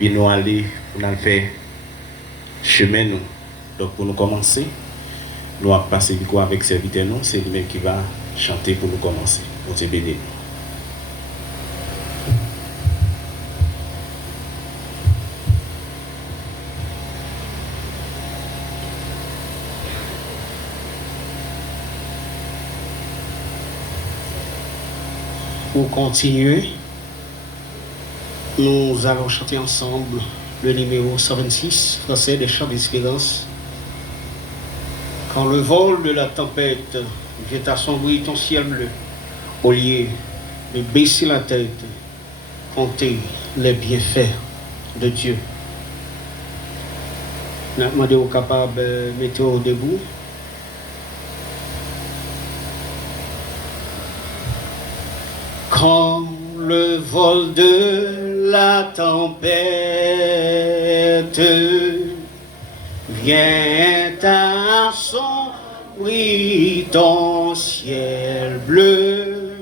Puis nous aller pour nous faire chemin nous. Donc pour nous commencer, nous allons passer du coup avec serviteur nous, c'est lui-même qui va chanter pour nous commencer. Pour te bénir. Pour continuer, nous allons chanter ensemble le numéro 126, français des chants d'espérance. Quand le vol de la tempête vient assombrir ton ciel bleu, au lieu de baisser la tête, compter les bienfaits de Dieu. Nous avons demandé aux capables de mettre au debout. Quand le vol de la tempête vient assombrir ton ciel bleu,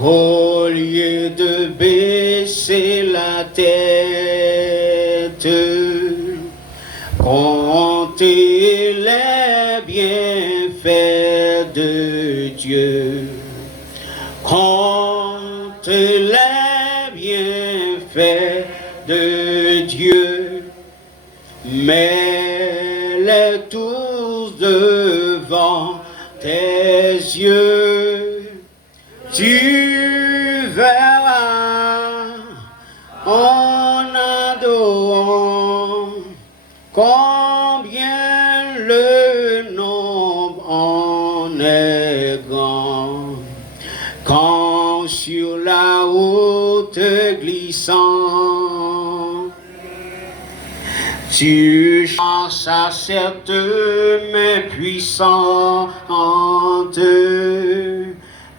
au lieu de baisser la tête, compter les bienfaits de Dieu. Compte les bienfaits de Dieu, mets-les tous devant tes yeux. Tu verras en adorant combien le nombre en est grand. Quand sur la route glissante, tu chantes à cette main puissante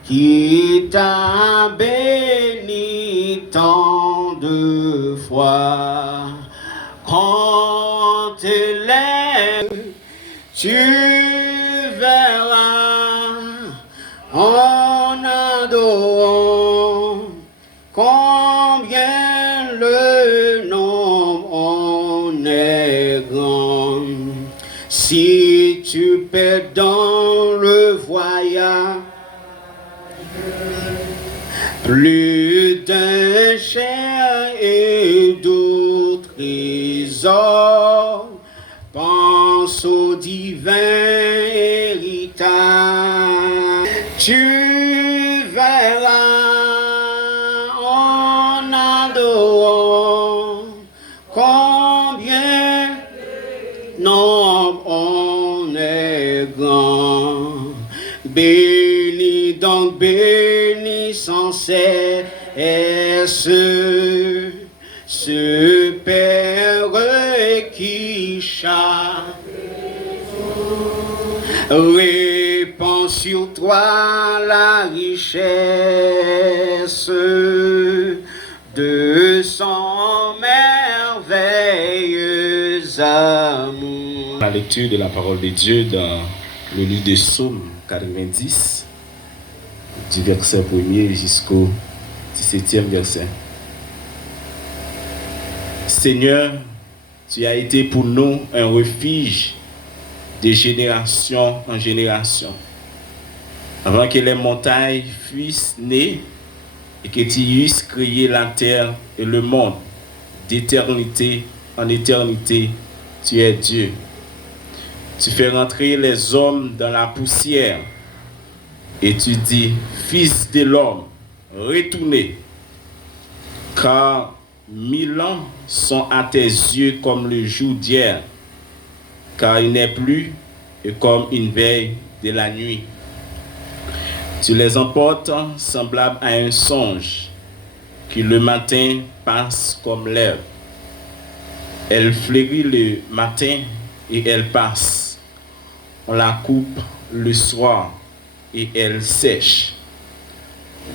qui t'a béni tant de fois. Quand les tu verras en adorant combien le nombre en est grand. Si tu perds dans le voyage plus d'un cher et d'autres trésors, pense au divin héritage. Tu verras en adorant combien nombre on est grand. Bénis donc, bénis sans cesse ce Père qui chaque répand sur toi la richesse de son merveilleux amour. La lecture de la parole de Dieu dans le livre de Psaume 90, du verset 1er jusqu'au 17e verset. Seigneur, tu as été pour nous un refuge de génération en génération. Avant que les montagnes fussent nées et que tu eusses créé la terre et le monde, d'éternité en éternité, tu es Dieu. Tu fais rentrer les hommes dans la poussière et tu dis, Fils de l'homme, retournez, car 1000 ans sont à tes yeux comme le jour d'hier, car il n'est plus et comme une veille de la nuit. Tu les emportes semblables à un songe qui le matin passe comme l'herbe. Elle fleurit le matin et elle passe. On la coupe le soir et elle sèche.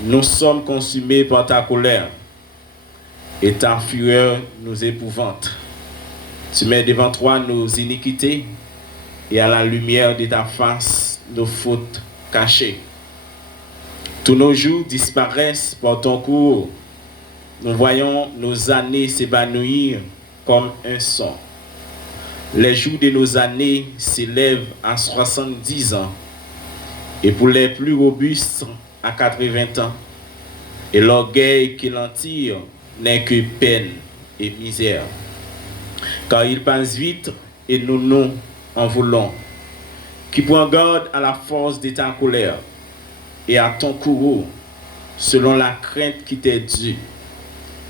Nous sommes consumés par ta colère et ta fureur nous épouvante. Tu mets devant toi nos iniquités et à la lumière de ta face nos fautes cachées. Tous nos jours disparaissent par ton cours. nous voyons nos années s'évanouir comme un son. Les jours de nos années s'élèvent à 70 ans et pour les plus robustes à 80 ans. Et l'orgueil qui l'en tire n'est que peine et misère. Car il passe vite et nous en voulons. Qui prend garde à la force de ta colère et à ton courroux, selon la crainte qui t'est due.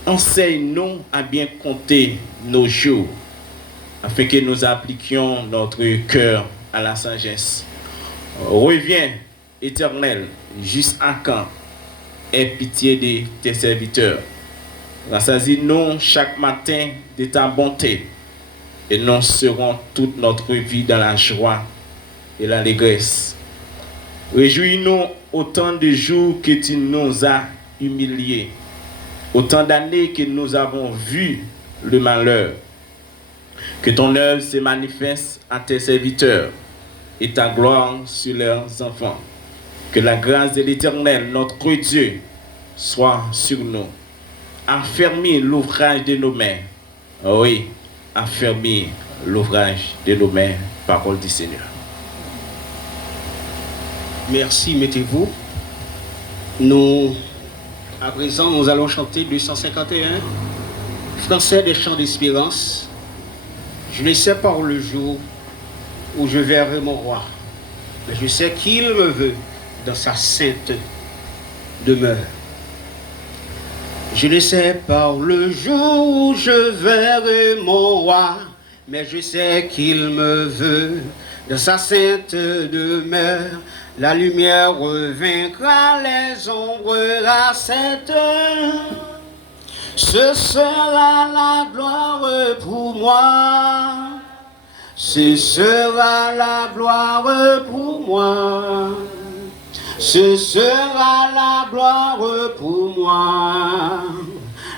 Enseigne-nous à bien compter nos jours, afin que nous appliquions notre cœur à la sagesse. Reviens, Éternel, jusqu'à quand? Aie pitié de tes serviteurs. Rassasie-nous chaque matin de ta bonté, et nous serons toute notre vie dans la joie et l'allégresse. Réjouis-nous autant de jours que tu nous as humiliés, autant d'années que nous avons vu le malheur. Que ton œuvre se manifeste à tes serviteurs et ta gloire sur leurs enfants. Que la grâce de l'Éternel, notre Dieu, soit sur nous. Affermis l'ouvrage de nos mains. Oui, affermis l'ouvrage de nos mains. Parole du Seigneur. Merci, mettez-vous. Nous, à présent, nous allons chanter 251, Français des chants d'espérance. Je ne sais pas le jour où je verrai mon roi, mais je sais qu'il me veut dans sa sainte demeure. Je ne sais pas le jour où je verrai mon roi, mais je sais qu'il me veut dans sa sainte demeure. La lumière vaincra les ombres à cette heure. Ce sera la gloire pour moi. Ce sera la gloire pour moi. Ce sera la gloire pour moi.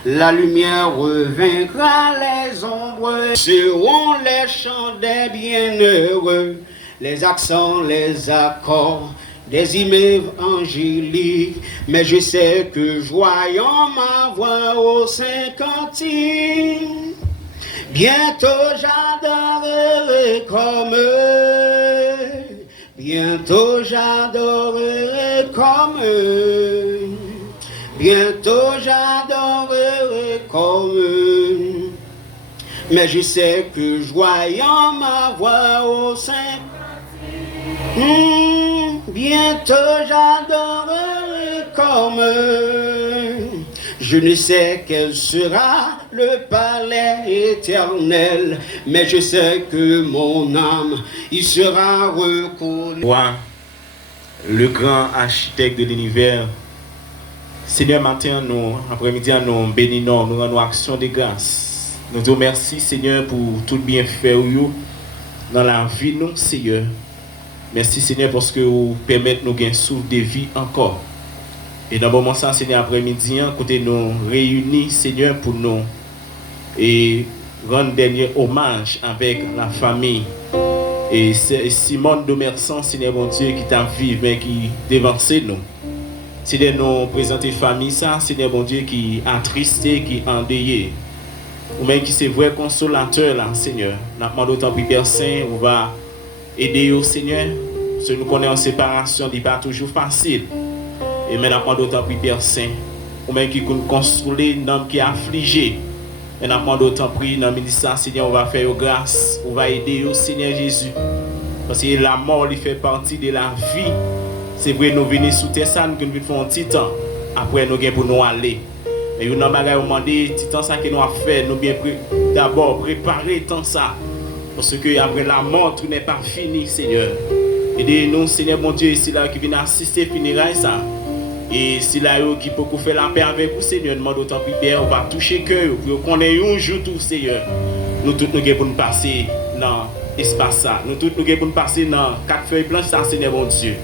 La lumière vaincra les ombres. Seront les chants des bienheureux, les accents, les accords des hymnes angéliques. Mais je sais que joyant ma voix au saint cantique, bientôt j'adorerai comme eux. Bientôt j'adorerai comme eux. Bientôt j'adorerai comme eux. Mais je sais que joyant ma voix au saint bientôt j'adorerai comme eux. Je ne sais quel sera le palais éternel, mais je sais que mon âme y sera reconnue. Roi, le grand architecte de l'univers, Seigneur, matin, nous, après-midi, nous bénissons, nous rendons action de grâce. Nous te remercions, Seigneur, pour tout le bienfait dans la vie, nous, Seigneur. Merci, Seigneur, parce que vous permettez de nous gagner souffle de vie encore. Et dans le moment ça, Seigneur, après-midi, côté nous réunis, Seigneur, pour nous et rendre dernier hommage avec la famille. Et c'est Simone Domersan, Seigneur, mon Dieu, qui t'a vécu, qui dévancé nous. Seigneur, nous présenter famille, ça, Seigneur, mon Dieu, qui attristé, qui endeuillé. Ou même qui c'est vrai consolateur, là, Seigneur. Nous demandons autant de Père Saint, on va aider au Seigneur. Parce que nous connaissons en séparation, ce n'est pas toujours facile. Et maintenant, d'autant plus Père Saint, ou même qui consoler l'homme qui est affligé. Et nous d'autant plus dans le ministère, Seigneur, on va faire grâce, on va aider au Seigneur Jésus. Parce que la mort, il fait partie de la vie. C'est vrai, nous venons sous terre, ça, nous faisons un petit temps. Après, nous avons pour nous aller. Mais nous avons demandé, petit temps ça que nous avons fait, nous bien d'abord préparer tant ça. Parce que après la mort, tout n'est pas fini, Seigneur. Aidez-nous, Seigneur, mon Dieu, ici là qui vient assister funérailles ça. Et si là qui peut faire la paix avec vous, Seigneur, nous demandons autant prière, on va toucher cœur pour qu'on ait un jour tout, Seigneur. Nous tous nous pour nous passer dans l'espace ça. Nous tous nous pour nous passer dans 4 feuilles blanches ça, Seigneur, mon Dieu.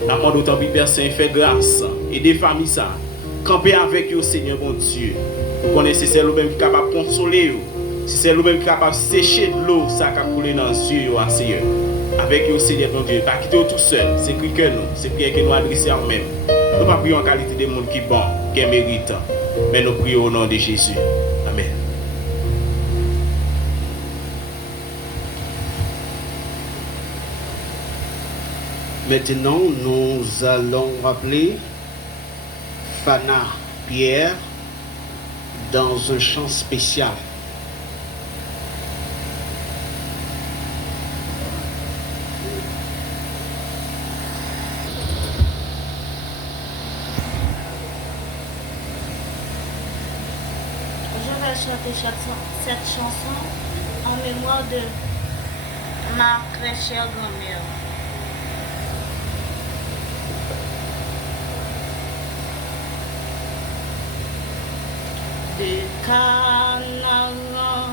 Nous demandons autant prière, Seigneur, fait grâce. Aidez familles ça. Camper avec vous, Seigneur, mon Dieu. Vous connaissez celle même qui est capable de consoler. Si c'est nous-mêmes qui est capable de sécher de l'eau, ça qui a coulé dans les yeux, Seigneur. Avec vous, Seigneur, mon Dieu. Pas quitter tout seul. C'est prière que nous. C'est prière que nous adressons en même. Nous ne pas prier en qualité de monde qui est bon, qui est méritant. Mais nous prions au nom de Jésus. Amen. Maintenant, nous allons rappeler Fana Pierre dans un chant spécial. Je vais chanter cette chanson en mémoire de ma très chère grand-mère. De Canaan,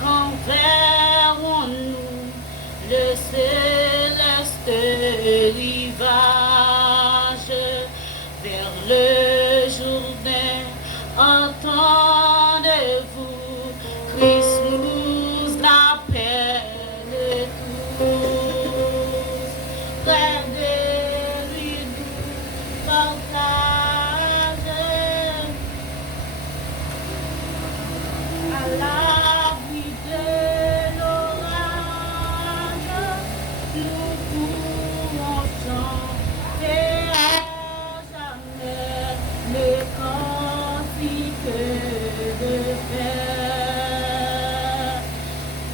quand verrons-nous le céleste rivage vers le Jourdain? Entendez-vous, Christ nous appelle tous, près de lui nous partager. À l'abri de l'orage, nous pourrons chanter à jamais le cantique de paix.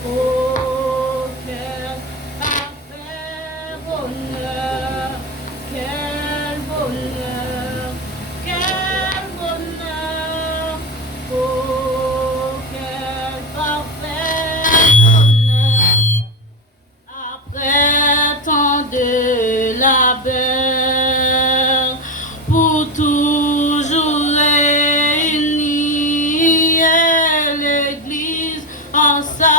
Oh, quel parfait bonheur, quel bonheur, quel bonheur. Oh, quel parfait bonheur, après tant de labeur, pour toujours réunie l'Église en sa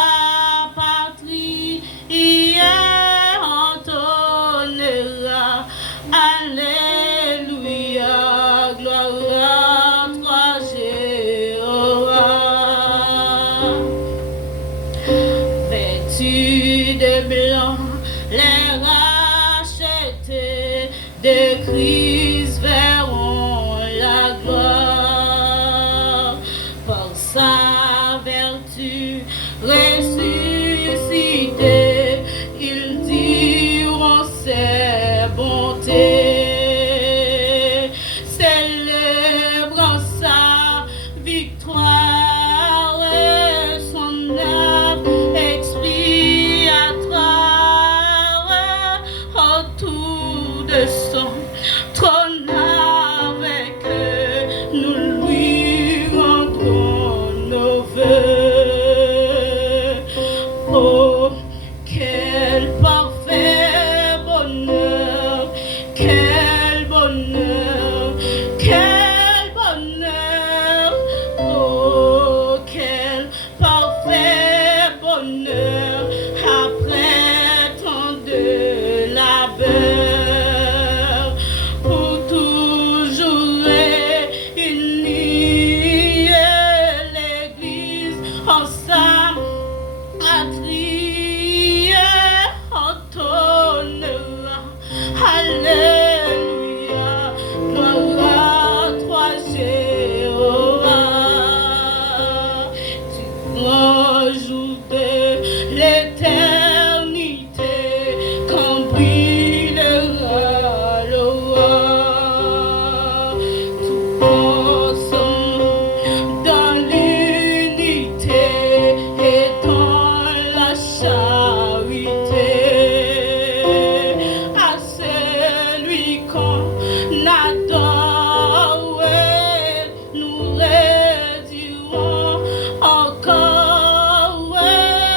patrie, hier entonnera, Alléluia, gloire à toi Jéhovah. Vêtus de blanc, les rachetés de Christ verront la gloire. Par sa vertu ressuscité, ils diront ses bontés, célébrant sa victoire et son œuvre expiatoire autour de son trône avec eux, nous lui rendrons nos vœux. Oh, quel parfait bonheur, quel bonheur, quel bonheur. Oh, quel parfait bonheur après tant de labeur, pour toujours réunir l'Église en sa patrie, entonnera, Alléluia, gloire à toi Jéhovah. Du grand jour de l'éternité, quand brillera l'aurore, tout ensemble dans l'unité et dans la charité, à celui qu'on adore, ouais, nous redirons encore, ouais,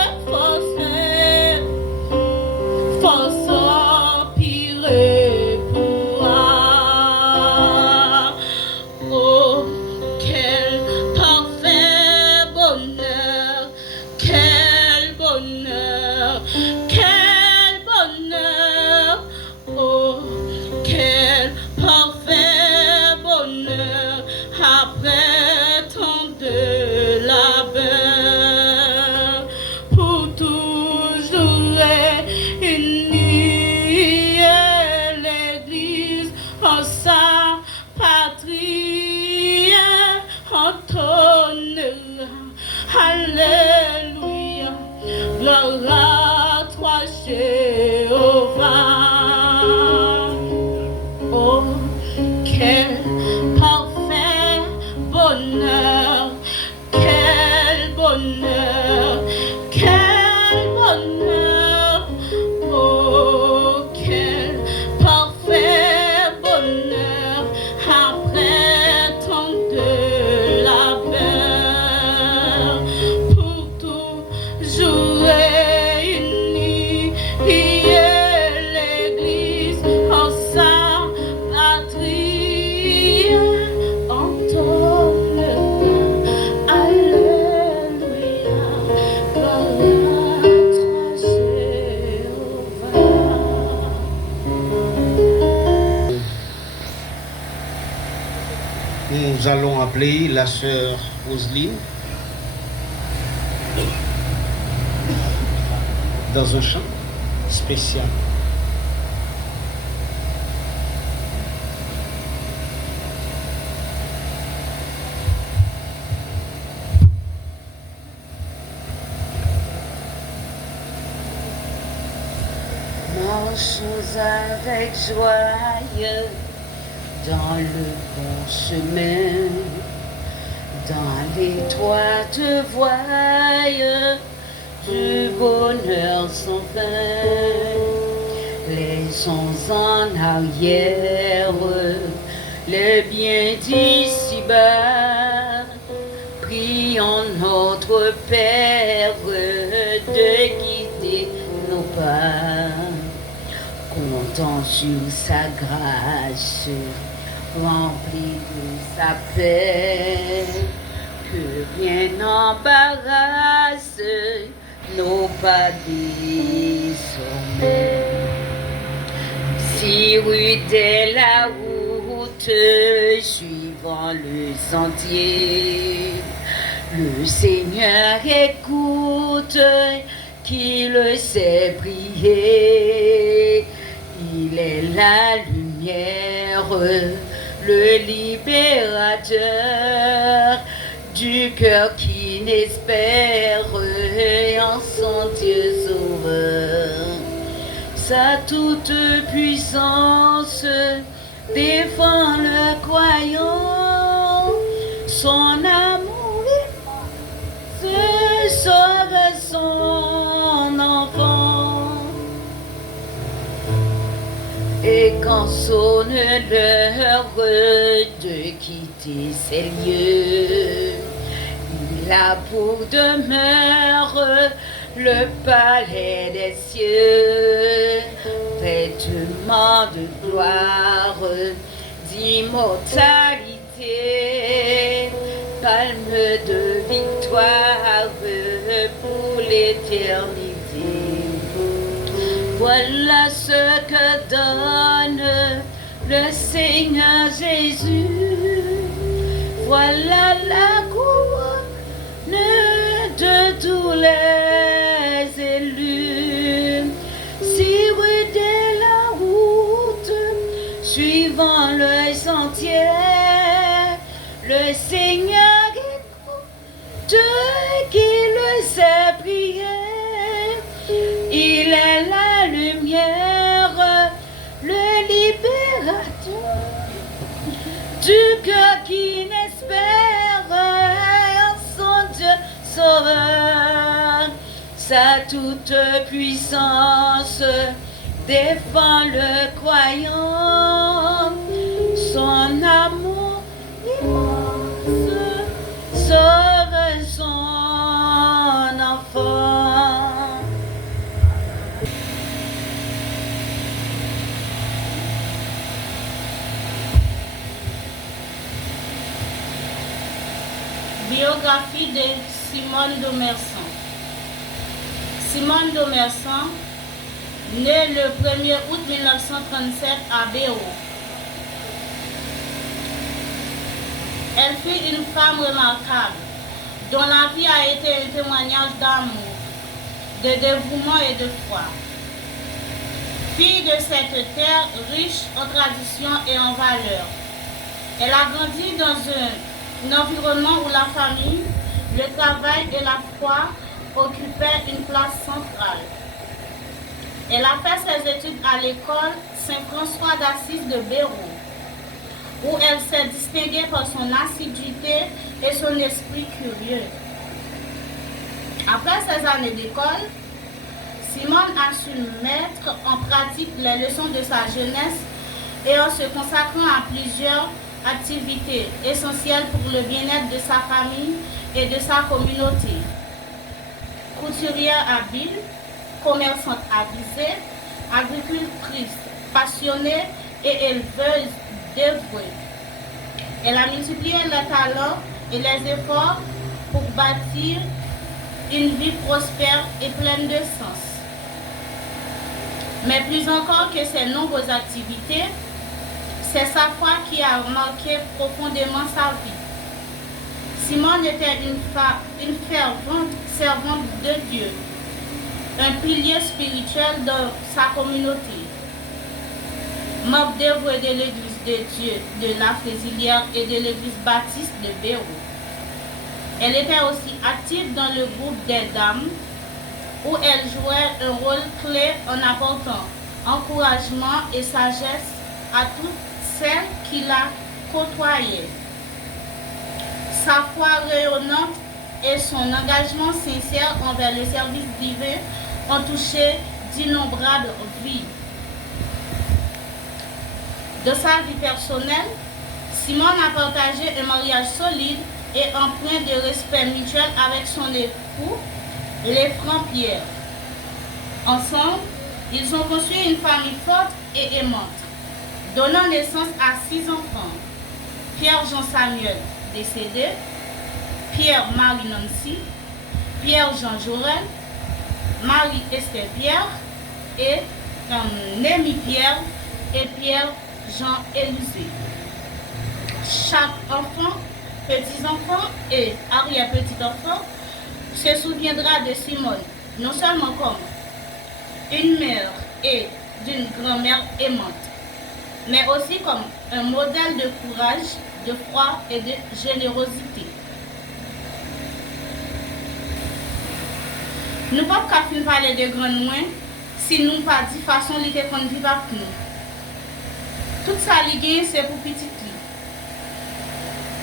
Nous allons appeler la sœur Roselyne dans un chant spécial. Marchons avec joie dans le bon chemin, dans l'étroite voie du bonheur sans fin. Laissons en arrière le bien d'ici-bas. Prions notre Père de guider nos pas. Comptons sur sa grâce, rempli de sa paix, que rien n'embarrasse nos pas désormais. Si rude est la route, suivant le sentier, le Seigneur écoute, qu'il sait prier. Il est la lumière, le libérateur du cœur qui n'espère en son Dieu sauveur. Sa toute puissance défend le croyant, son amour se sauve son enfant. Et quand sonne l'heure de quitter ces lieux, il a pour demeure le palais des cieux, vêtement de gloire, d'immortalité, palme de victoire pour l'éternité. Voilà ce que donne le Seigneur Jésus. Voilà la couronne de tous les élus. Si rude est la route, suivant le sentier, le Seigneur écoute qui le sait prier. Il est la lumière, le libérateur du cœur qui n'espère en son Dieu sauveur. Sa toute puissance défend le croyant, son amour immense sauve son enfant. Biographie de Simone Domerson. Simone Domerson, née le 1er août 1937 à Béo. Elle fut une femme remarquable, dont la vie a été un témoignage d'amour, de dévouement et de foi. Fille de cette terre riche en traditions et en valeurs, elle a grandi dans un environnement où la famille, le travail et la foi occupaient une place centrale. Elle a fait ses études à l'école Saint-François d'Assise de Béraud, où elle s'est distinguée par son assiduité et son esprit curieux. Après ces années d'école, Simone a su mettre en pratique les leçons de sa jeunesse et en se consacrant à plusieurs activités essentielles pour le bien-être de sa famille et de sa communauté. Couturière habile, commerçante avisée, agricultrice passionnée et éleveuse dévouée. Elle a multiplié les talents et les efforts pour bâtir une vie prospère et pleine de sens. Mais plus encore que ses nombreuses activités, c'est sa foi qui a marqué profondément sa vie. Simone était une fervente servante de Dieu, un pilier spirituel dans sa communauté. Membre dévoué de l'Église de Dieu de la Fésilière et de l'Église baptiste de Béraud. Elle était aussi active dans le groupe des dames, où elle jouait un rôle clé en apportant encouragement et sagesse à toutes celles qui la côtoyaient. Sa foi rayonnante et son engagement sincère envers le service divin ont touché d'innombrables vies. De sa vie personnelle, Simone a partagé un mariage solide et empreint de respect mutuel avec son époux, l'éphraim Pierre. Ensemble, ils ont construit une famille forte et aimante, donnant naissance à 6 enfants. Pierre-Jean Samuel, décédé, Pierre-Marie Nancy, Pierre-Jean Jorel, Marie-Esther Pierre et Némi Pierre et Pierre-Jean Élisée. Chaque enfant, petits-enfants et arrière-petits-enfants se souviendra de Simone, non seulement comme une mère et d'une grand-mère aimante, mais aussi comme un modèle de courage, de foi et de générosité. Nous ne pouvons pas parler de grand moins si nous ne pas dit façon de vivre avec nous. Tout ça, c'est pour petit.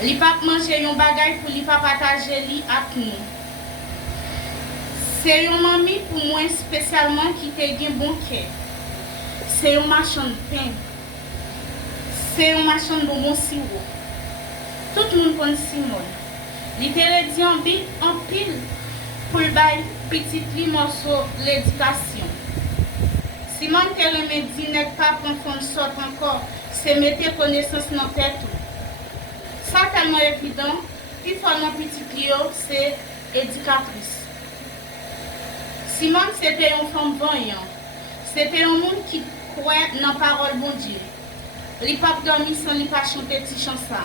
Li pa manger yon bagay pour li pa partager li ak nous. C'est yon mami pour moi spécialement qui te gen bon cœur. C'est yon marchand de pain. C'est yon marchand de bonbon sirop. Tout le monde connaît Simone. Li te dit en pile pour le bail petit li morceau l'éducation. Simone te remet dit n'est pas pour fond sort encore, c'est mettre connaissance dans tête. Ça tellement évident, puis mon petit Clio, c'est éducatrice. Simone, c'était une femme voyante. C'était un monde qui croit dans la parole bon Dieu. Il pas dormi sans lui pas chanter petit chanson.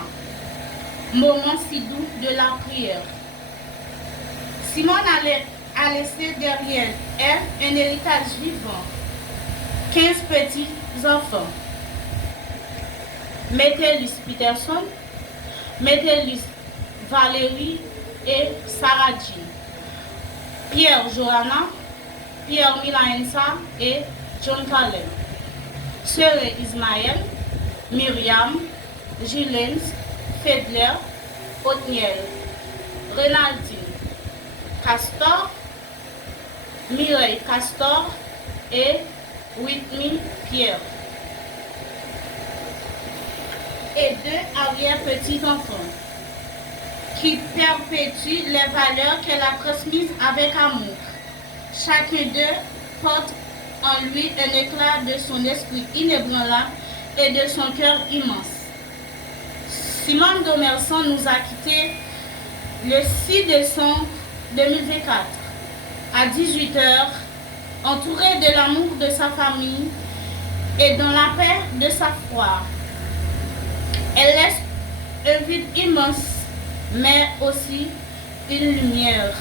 Moment si doux de la prière. Simone a laissé derrière elle un héritage vivant. 15 petits enfants. Métellus Peterson, Métellus Valérie et Sarah Jean, Pierre Johanna, Pierre Milaensa et John Caleb, Sœur Ismaël, Myriam, Gilens, Fedler, Othniel, Renaldine, Castor, Mireille Castor et Whitney Pierre. Et 2 arrière-petits-enfants qui perpétuent les valeurs qu'elle a transmises avec amour. Chacun d'eux porte en lui un éclat de son esprit inébranlable et de son cœur immense. Simone Domerson nous a quittés le 6 décembre 2024 à 18h, entourée de l'amour de sa famille et dans la paix de sa foi. Elle laisse un vide immense, mais aussi une lumière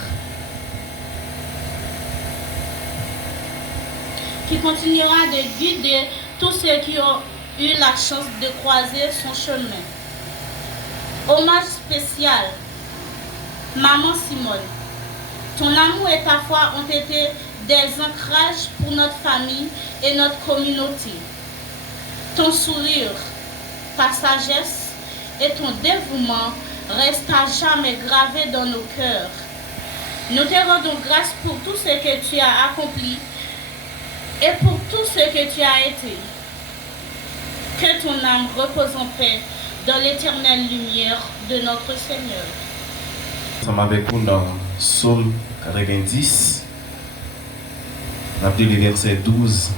qui continuera de guider tous ceux qui ont eu la chance de croiser son chemin. Hommage spécial, Maman Simone. Ton amour et ta foi ont été des ancrages pour notre famille et notre communauté. Ton sourire, ta sagesse et ton dévouement restent à jamais gravés dans nos cœurs. Nous te rendons grâce pour tout ce que tu as accompli et pour tout ce que tu as été. Que ton âme repose en paix dans l'éternelle lumière de notre Seigneur. Nous sommes avec vous dans Psaume 90, on a pris les versets 12.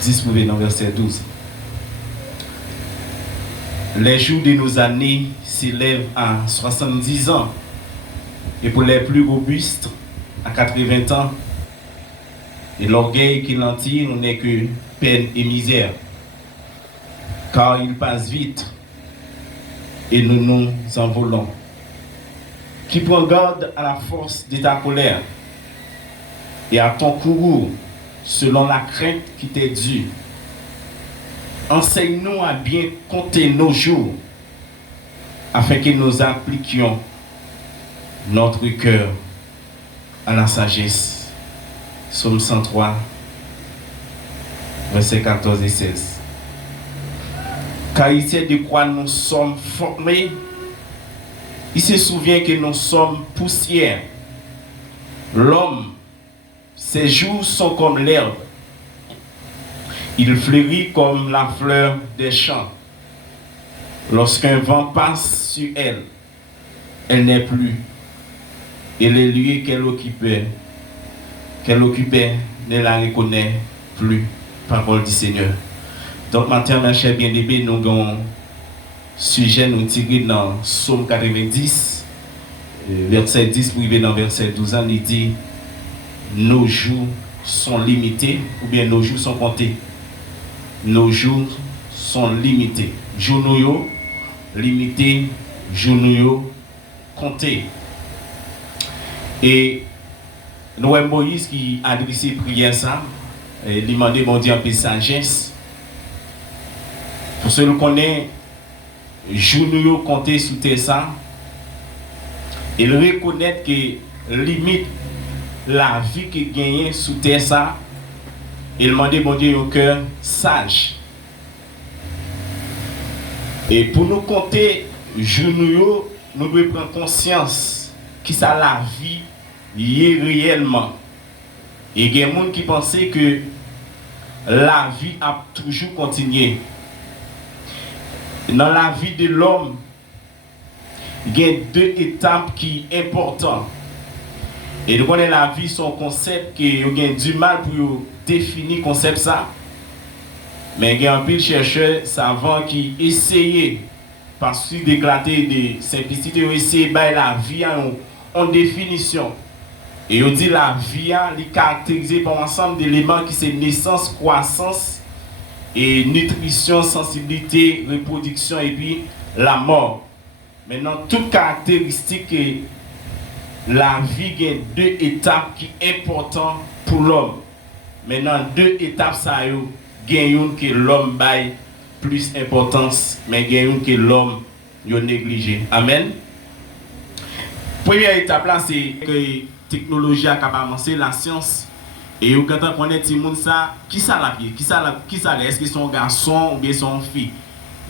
10 pour dans verset 12. Les jours de nos années s'élèvent à 70 ans et pour les plus robustes à 80 ans. Et l'orgueil qui l'en tire n'est que peine et misère. Car il passe vite et nous nous envolons. Qui prend garde à la force de ta colère et à ton courroux selon la crainte qui t'est due. Enseigne-nous à bien compter nos jours afin que nous appliquions notre cœur à la sagesse. Psaume 103, versets 14 et 16. Car il sait de quoi nous sommes formés. Il se souvient que nous sommes poussière. L'homme, ses jours sont comme l'herbe. Il fleurit comme la fleur des champs. Lorsqu'un vent passe sur elle, elle n'est plus. Et les lieux qu'elle occupait ne la reconnaît plus. Parole du Seigneur. Donc, maintenant, mes chers bien-aimés, nous avons sujet nous tiré dans Psaume 90, verset 10 pour arriver dans verset 12 ans, il dit nos jours sont limités, ou bien nos jours sont comptés. Nos jours sont limités. Journaux limités, journaux comptés. Et nous avons Moïse qui a adressé prière ça, et il demandait mon Dieu un peu de sagesse. Pour ceux qui connaissent, journaux comptés sous terre ça, et reconnaître que limite la vie qui gagne sous terre ça, il demandait mon Dieu un cœur sage. Et pour nous compter journaux, nous devons prendre conscience que ça la vie est réellement. Et il y a des gens qui pensent que la vie a toujours continué. Dans la vie de l'homme, il y a deux étapes qui sont importantes. Et nous connaissons la vie, son concept, qui a du mal pour définir le concept ça. Mais il y a un peu de chercheurs savants qui essayent, par suite d'éclater de simplicité, essayer de la vie en définition. Et on dit la vie est caractérisée par un ensemble d'éléments qui sont naissance, croissance, et nutrition, sensibilité, reproduction et puis la mort. Maintenant, toute caractéristique, la vie a deux étapes qui sont importantes pour l'homme. Maintenant, deux étapes, ça y a une que l'homme baille plus importance, mais il y a une que l'homme a négligé. Amen. Première étape là, c'est que la technologie a capable d'avancer, la science. Et vous quand on connaît tout le monde ça, qui ça la vie, qui ça est-ce que son garçon ou bien son fille.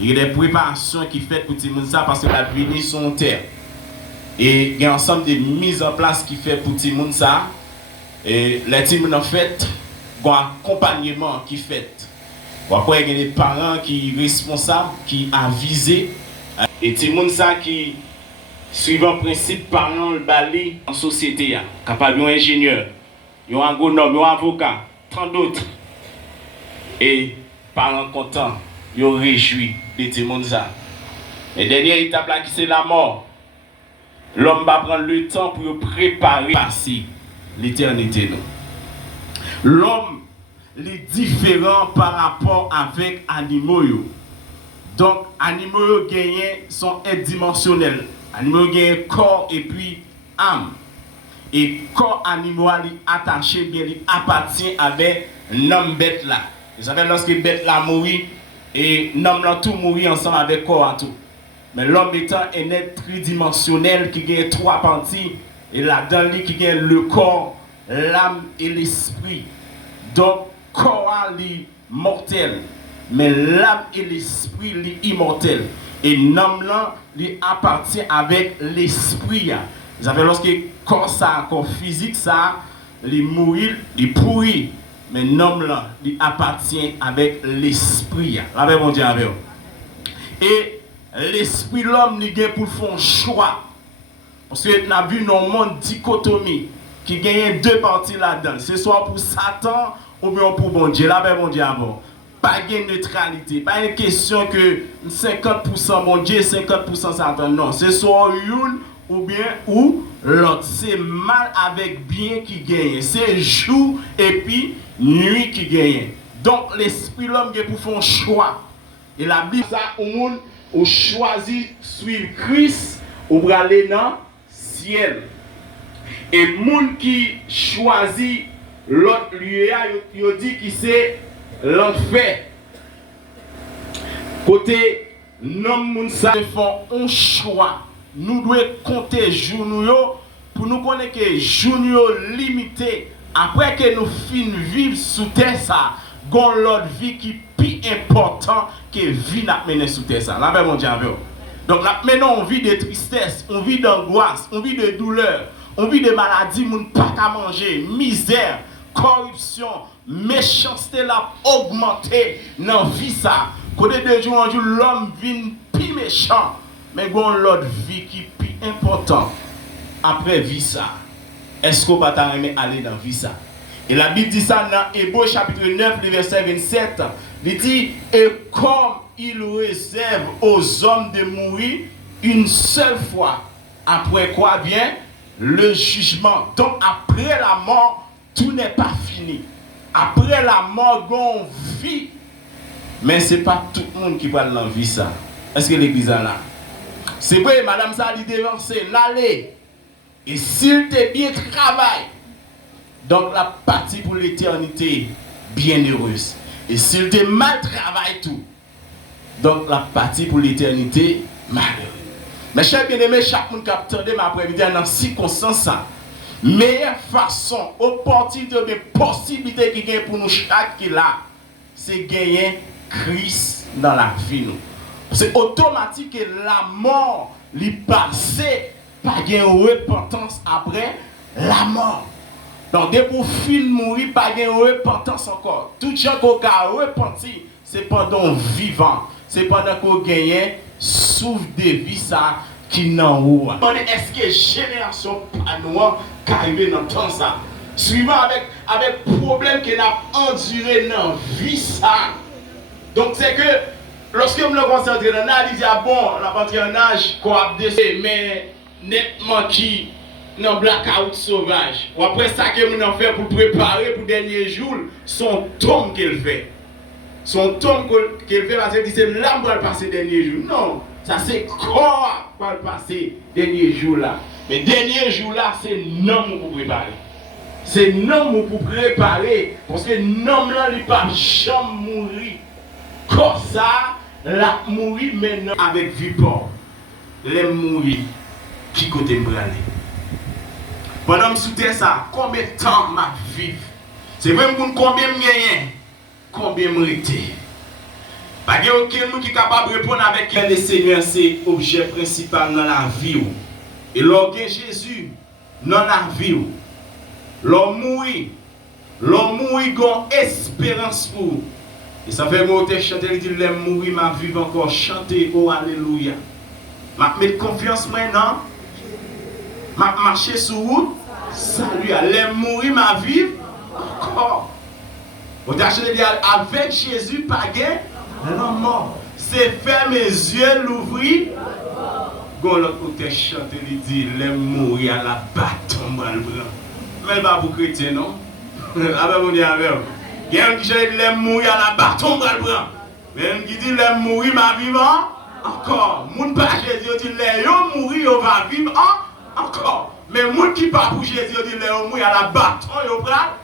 Il y a des préparations qui sont faites pour tout le monde ça parce que la vie son terre. Et il y a un ensemble de mises en place qui fait pour tout le monde ça. Et les teams en fait, il y a un accompagnement qui fait. Après il y a des parents qui sont responsables, qui avisent. Et tout le monde ça qui suivant le principe parlant le balai en société, capable d'un ingénieur. Il y a un agronome, il y a un avocat, tant d'autres. Et parents contents, ils ont réjoui de tout le monde ça. Et dernière étape là, qui c'est la mort. L'homme va prendre le temps pour préparer passer l'éternité. L'homme est différent par rapport avec animaux. Donc, animaux gagnent sont indimensionnels. Animaux gagnent corps et puis âme. Et corps animal attaché, bien, il appartient avec l'homme bête là. Vous savez, lorsque bête là mourit, et l'homme là tout mourit ensemble avec corps à tout. Mais l'homme étant un être tridimensionnel qui a trois parties, et là-dedans, qui a le corps, l'âme et l'esprit. Donc, corps est mortel, mais l'âme et l'esprit sont immortels. Et l'homme là, il appartient avec l'esprit. Vous savez, lorsque le corps, ça, corps physique, ça, il mourit, il pourrit. Mais l'homme là, il appartient avec l'esprit. Avec mon Dieu, avec. Et l'esprit de l'homme, il a pour faire un choix. Parce que nous avons vu dans le monde dichotomie qui gagne deux parties là-dedans. C'est soit pour Satan ou bien pour bon Dieu. Là, avec mon Dieu, avant. Pas de neutralité. Pas une question que 50% bon Dieu, 50% Satan. Non, c'est soit une ou bien ou l'autre. C'est mal avec bien qui gagne. C'est jour et puis nuit qui gagne. Donc l'esprit de l'homme est pour faire un choix. Et la Bible, ça, au monde, ou choisi suivre Christ, ou pour aller dans le ciel. Et moun qui choisit l'autre lieu, il dit que c'est l'enfer. Côté non moun sa font un choix. Nous devons compter jour nous pour nous connaître que jour nous limité. Après que nous finissons vivre sous terre ça, gon l'autre vie qui est plus important que vie n'a mené sous terre ça. Là ben mon diable. Donc là maintenant on vit de tristesse, on vit d'angoisse, on vit de douleur, on vit de maladies, moun pas qu'à manger, misère, corruption, méchanceté l'a augmenté dans vie ça. Côté de jour en jour l'homme vient plus méchant, mais gon l'autre vie qui est plus important après vie ça. Est-ce qu'on va t'aimer aller dans vie ça? Et la Bible dit ça dans Hébreux chapitre 9, le verset 27. Il dit, et comme il réserve aux hommes de mourir une seule fois, après quoi vient le jugement. Donc après la mort, tout n'est pas fini. Après la mort, on vit. Mais ce n'est pas tout le monde qui va dans la vie ça. Est-ce que l'église est là? C'est vrai, madame ça dit dévancer, l'aller. Et s'il te bien travaille, donc la partie pour l'éternité bienheureuse. Et s'il te mal travaille tout, donc la partie pour l'éternité malheureuse. Mes chers bien-aimés, chaque monde qui a attendu ma après-midi dans circonstance, meilleure façon, opportunité de possibilité qui gagne pour nous chaque qui là, c'est gagner Christ dans la vie nous. C'est automatique que la mort lui passe, pas de repentance après la mort. Donc, dès pour finir mourir, pas de repentance encore. Tout gens qui ont repenti, c'est pendant vivant. C'est pendant qu'on gagne souffle de vie ça qui n'en haut. Est-ce que génération pas noire qui arrive dans le temps ça? Suivant avec problème qu'on a enduré dans la vie ça. Donc, c'est que lorsque je me concentre dans l'âge, je dis ah bon, on a pas un âge qu'on a décédé, mais nettement qui dans blackout sauvage. Ou après ça que nous avons fait pour préparer pour le dernier jour, son tombe qu'elle fait. Son tombe qu'elle fait parce que c'est l'âme pour le passer dernier jour. Non, ça c'est corps pour le passer dernier jour là. Mais dernier jour là, c'est non pour préparer. C'est non pour préparer parce que non là il pas jamais mourir. Comme ça, la mourir maintenant avec vie pauvre. Les mourir qui côté me aller. Pendant que je suis ça, combien de temps ma vie? C'est vrai pour combien de gagne, combien de rester. Pas de aucun monde qui est capable de répondre avec le Seigneur, c'est l'objet principal dans la vie. Et lorsque Jésus dans la vie, l'homme mourit, a espérance pour vous. Et ça fait monter chanter, il dit, l'aime mourir, ma vie va encore chanter, oh alléluia. Ma mettre confiance maintenant. Ma marcher sur route, salut, l'aime mourir, ma vie encore. Vous achetez avec Jésus, pas gain, non mort. C'est faire mes yeux, l'ouvrir. Quand l'autre côté chanter, il dit, l'aime mourir à la bâton, mais pas pour chrétien, non? Avec mon diable. Il y a un qui dit l'aime mourir à la bâton, même qui dit l'aime mourir, ma vivant encore. Moun pas Jésus dit l'aime mourir, on va vivre encore. Mais moun qui pas pour Jésus dit l'aime mourir à la bâton, on va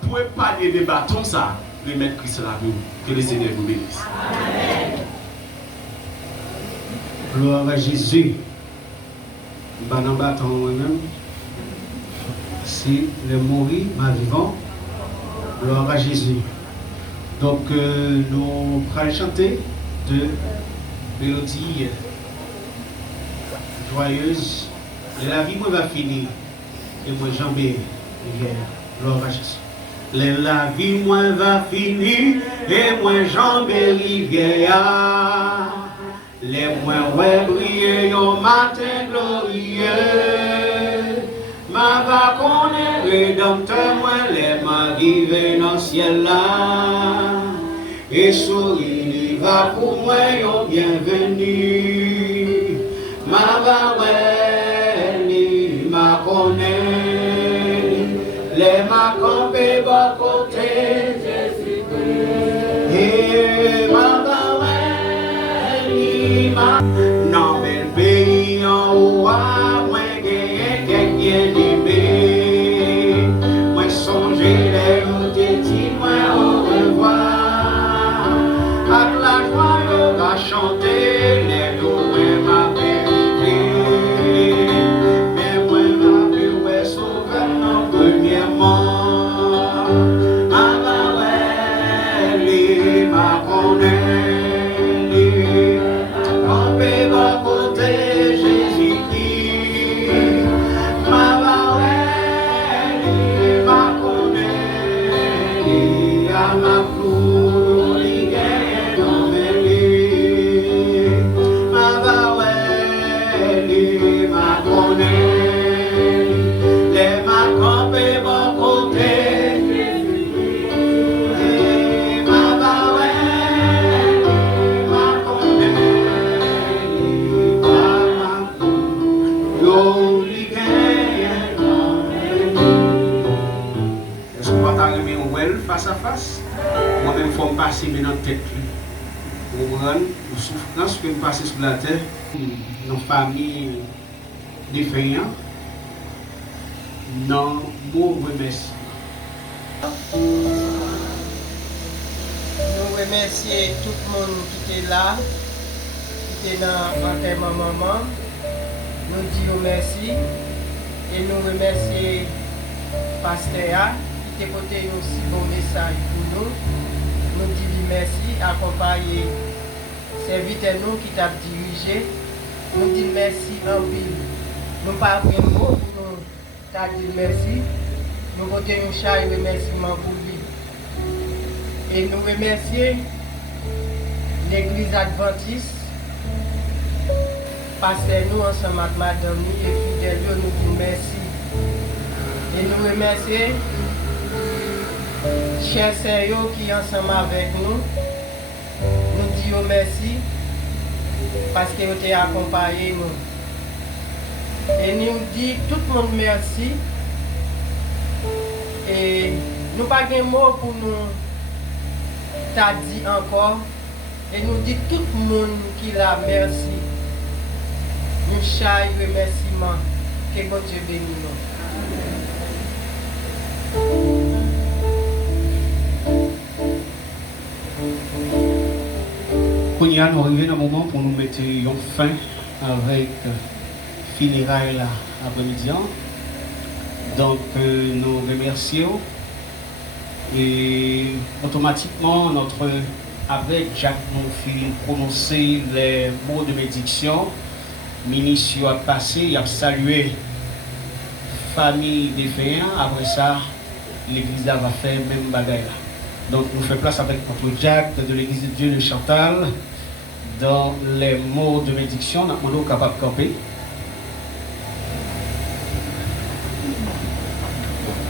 pour parler des bâtons ça, le mettre Christ la vie. Que le Seigneur vous bénisse. Amen. Gloire à Jésus. Ban bâton moi-même. Si le mourir, ma vivant. Gloire à Jésus. Donc, nous allons chanter de mélodie joyeuse. Et la vie va finir. Et moi, Jean-Bé, gloire à Jésus. La vie moi va finir. Et moi, Jean-Bé, rivière. Les moins ouais briller au matin glorieux. Ma va connaître rédempteur, moi les m'arriver dans le ciel là. Et sourire va pour moi, yon bienvenue. Ma va ouais, ma connaît. Les ma campé bas côté Jésus-Christ. Et ma va ouais, ma bien-aimé. Moi songer les nous te dis moi au revoir. Avec la joie on va chanter les louer ma vérité. Mais moi ma plus ouais sauver non premièrement. Ma ouais ma connaît. On peut pas côté Jésus-Christ. Ma ouais ma connaît. À ma cour il gagne dans mes lits. Ma ouais ma connaît. Les ma campé bon côté. Face à face, moi-même, il faut me passer dans la tête. Vous comprenez? La souffrance que je passe sur la terre, nos familles défaillantes, non, nous remercions. Nous remercions tout le monde qui était là, qui était dans l'enterrement maman. Nous disons merci et nous remercions Pasteur qui a porté un si bon message pour nous. Nous disons merci, accompagner serviteur nous qui t'a dirigé. Nous disons merci en ville. Nous ne parlons pas de mots pour nous t'a dit merci. Nous portons un chat et remerciement pour lui. Et nous remercions l'église adventiste. Parce que nous, ensemble avec madame et fidèles, nous disons merci. Et nous remercions chers sérieux qui sont ensemble avec nous. Nous disons merci parce que vous avez accompagné nous. Et nous disons tout le monde merci. Et nous n'avons pas de mots pour nous t'a dit encore. Et nous disons tout le monde qui l'a merci. Nous chai remerciement. Que bon Dieu bénisse nous. Nous arrivons dans un moment pour nous mettre fin avec funérailles après-midi. Donc nous remercions et automatiquement avec Jacques nous fit prononcer les mots de bénédiction. Ministre a passé, il a salué famille des féins. Après ça, l'église va faire même bagaille. Donc nous faisons place avec notre Jacques de l'église de Dieu de Chantal dans les mots de bénédiction. Nous sommes capables de camper.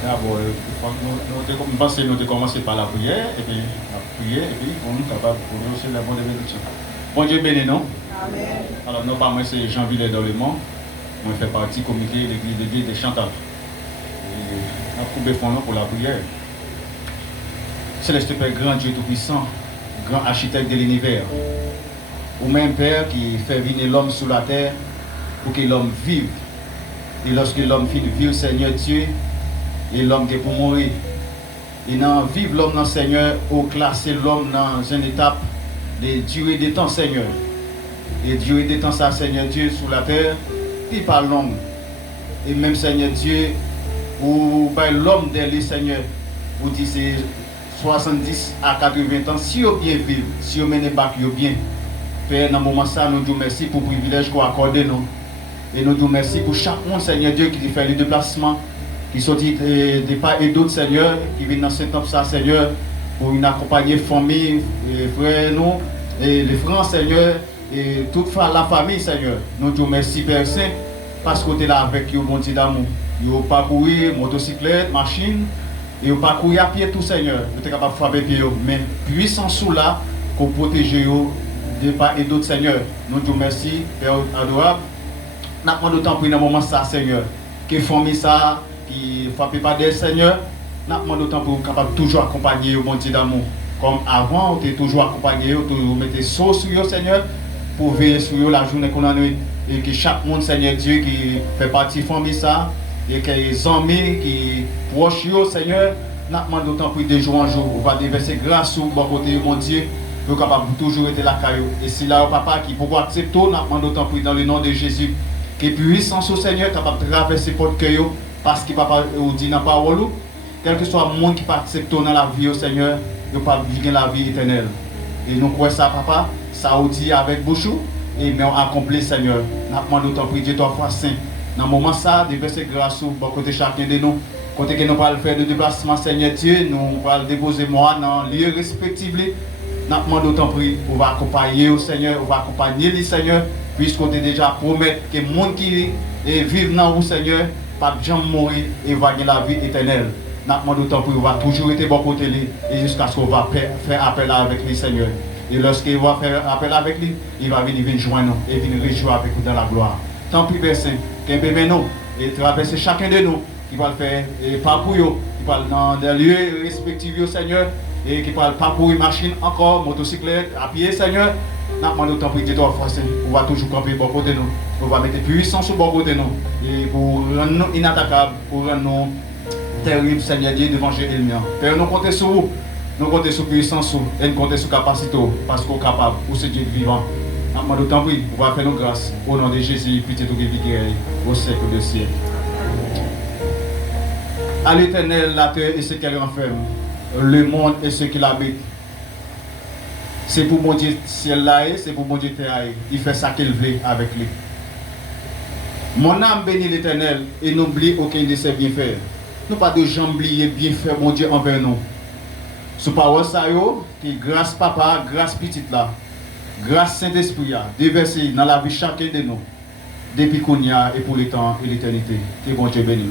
D'abord, nous avons commencé par la prière, et puis la prière, et puis on est capable de prononcer les mots de bénédiction. Bon Dieu béni, non? Amen. Alors, non, pas moi, c'est Jean Villers dans le Mans. Moi, je fais partie du comité de l'église de Dieu de Chantal. Et on a coupé fond pour la prière. Céleste Père, grand Dieu Tout-Puissant, grand architecte de l'univers, ou même Père qui fait venir l'homme sur la terre pour que l'homme vive. Et lorsque l'homme finit de vivre, Seigneur Dieu, et l'homme qui est pour mourir. Et dans vivre l'homme dans Seigneur, ou classer l'homme dans une étape de durée des temps, Seigneur. Et durée des temps, ça, Seigneur Dieu, sur la terre, il pas long. Et même, Seigneur Dieu, ou l'homme derrière, Seigneur, vous dites c'est 70 à 80 ans, si vous bien vivre, si vous menez bac, vous bien. Père, dans ce moment ça, nous disons merci pour le privilège qu'on accorde nous. Et nous disons merci pour chaque monde, Seigneur Dieu, qui fait les déplacements, qui sont des pas et d'autres, Seigneur, qui viennent dans ce temps, ça, Seigneur, pour une accompagner famille, et frères, nous, et les frères, Seigneur, et toute la famille, Seigneur. Nous disons merci, Père Saint, parce que tu es là avec vous, mon Dieu d'amour. Vous parcouru motocyclette, machine, et vous parcouru à pied tout, Seigneur. Vous êtes capable de frapper pied, mais puissant sous là, pour protéger vous, des pas et d'autres, Seigneur. Nous disons merci, Père adorable. Nous avons d'autant pour un moment ça, Seigneur. Que famille ça, qui ne frappe pas des Seigneur. Nous avons d'autant pour capable toujours accompagner mon Dieu d'amour. Comme avant, vous êtes toujours accompagné, vous mettez saut sur vous, Seigneur, pour veiller sur vous la journée qu'on a eu. Et que chaque monde, Seigneur Dieu, qui fait partie de la famille ça, et que les amis qui proches, Seigneur, nous demandons d'autant plus de jour en jour. On va déverser grâce sur bon côté, mon Dieu, pour capable toujours être la caillou. Et si là, papa, qui peut accepter, nous demandons d'autant plus dans le nom de Jésus, que puissance au Seigneur, capable de traverser porte cœur, parce que papa, vous dit dans la parole, quel que soit le monde qui participe dans la vie au Seigneur, il ne pas vivre la vie éternelle. Et nous croyons ça, papa, ça vous dit avec bouche, et mais on accomplit, Seigneur. Nous demandons d'autant plus Dieu, toi, fois saint. Dans le moment ça, déverser grâce au bon côté chacun de nous. Côté que nous allons faire de déplacement, Seigneur Dieu, nous allons déposer moi dans le lieu respectif. Nous demandons d'autant plus, on va accompagner au Seigneur, on va accompagner le Seigneur, puisqu'on t'a déjà promis que les gens qui vivent dans vous, Seigneur, pas jamais mourir et va gagner la vie éternelle. Nous demandons d'autant plus, on va toujours être bon côté lui, et jusqu'à ce qu'on va faire appel avec lui, Seigneur. Et lorsqu'il va faire appel avec lui, il va venir joindre nous et venir réjouir avec nous dans la gloire. Tant pis, Père Saint, qu'un bébé nous, et traverser chacun de nous, qui va le faire parcours, qui va dans des lieux respectifs au Seigneur, et qui va parcourir machine encore, motocyclette, à pied, Seigneur. Nous demandons autant pour Dieu, toi, Saint, on va toujours camper bon côté nous, on va mettre puissance sur bon côté nous, et pour rendre nous inattaquables, pour rendre nous terribles, Seigneur Dieu, devant Jésus. Père, nous comptons sur vous, nous comptons sur puissance, et nous comptons sur capacité, parce qu'on est capable, pour ce Dieu vivant. Nous demandons autant pour on va faire nos grâces, au nom de Jésus, pitié tout au siècle de siècle. À l'Éternel, la terre et ce qu'elle renferme, le monde et ce qu'il habite. C'est pour mon Dieu ciel là, c'est pour mon Dieu terre. Il fait ça qu'il veut avec lui. Mon âme bénit l'Éternel et n'oublie aucun de ses bienfaits. Nous pas de gens oublier bienfaits mon Dieu envers nous. Ce parole ça yo, que grâce papa, grâce petite là, grâce Saint-Esprit déversé dans la vie chacun de nous, depuis qu'on y a et pour le temps et l'éternité. Que bon Dieu bénisse.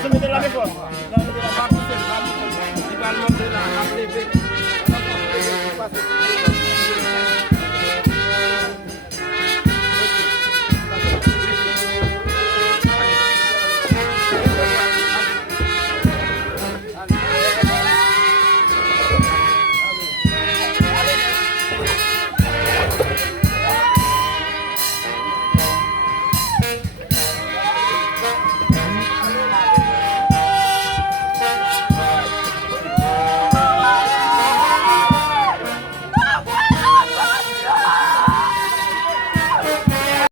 Se meter la mejor.